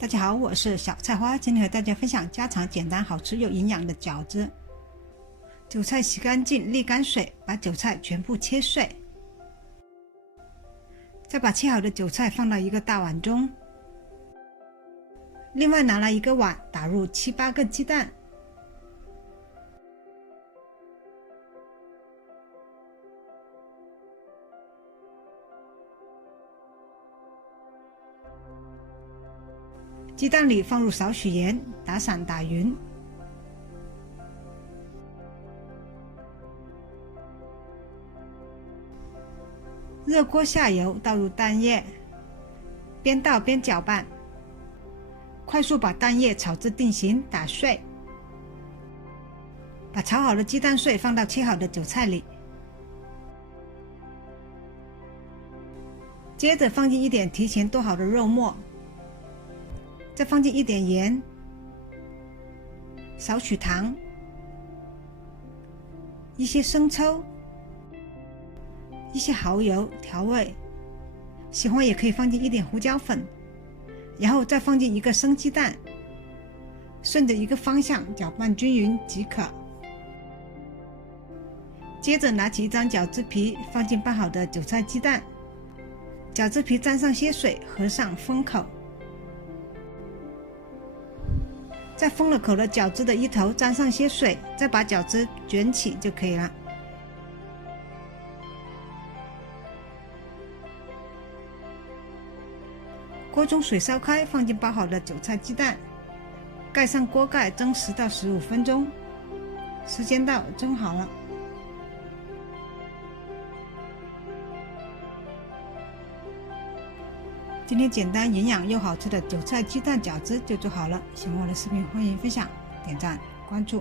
大家好，我是小菜花，今天和大家分享家常简单好吃又营养的饺子。韭菜洗干净沥干水，把韭菜全部切碎，再把切好的韭菜放到一个大碗中，另外拿来一个碗，打入7、8个鸡蛋，鸡蛋里放入少许盐，打散打匀。热锅下油，倒入蛋液，边倒边搅拌，快速把蛋液炒至定型，打碎。把炒好的鸡蛋碎放到切好的韭菜里，接着放进一点提前剁好的肉末，再放进一点盐，少许糖，一些生抽，一些蚝油调味，喜欢也可以放进一点胡椒粉，然后再放进一个生鸡蛋，顺着一个方向搅拌均匀即可。接着拿起一张饺子皮，放进拌好的韭菜鸡蛋，饺子皮沾上些水，合上封口。在封了口的饺子的一头沾上些水，再把饺子卷起就可以了。锅中水烧开，放进包好的韭菜鸡蛋，盖上锅盖蒸10到15分钟，时间到，蒸好了。今天简单营养又好吃的韭菜鸡蛋饺子就做好了，喜欢我的视频欢迎分享、点赞、关注。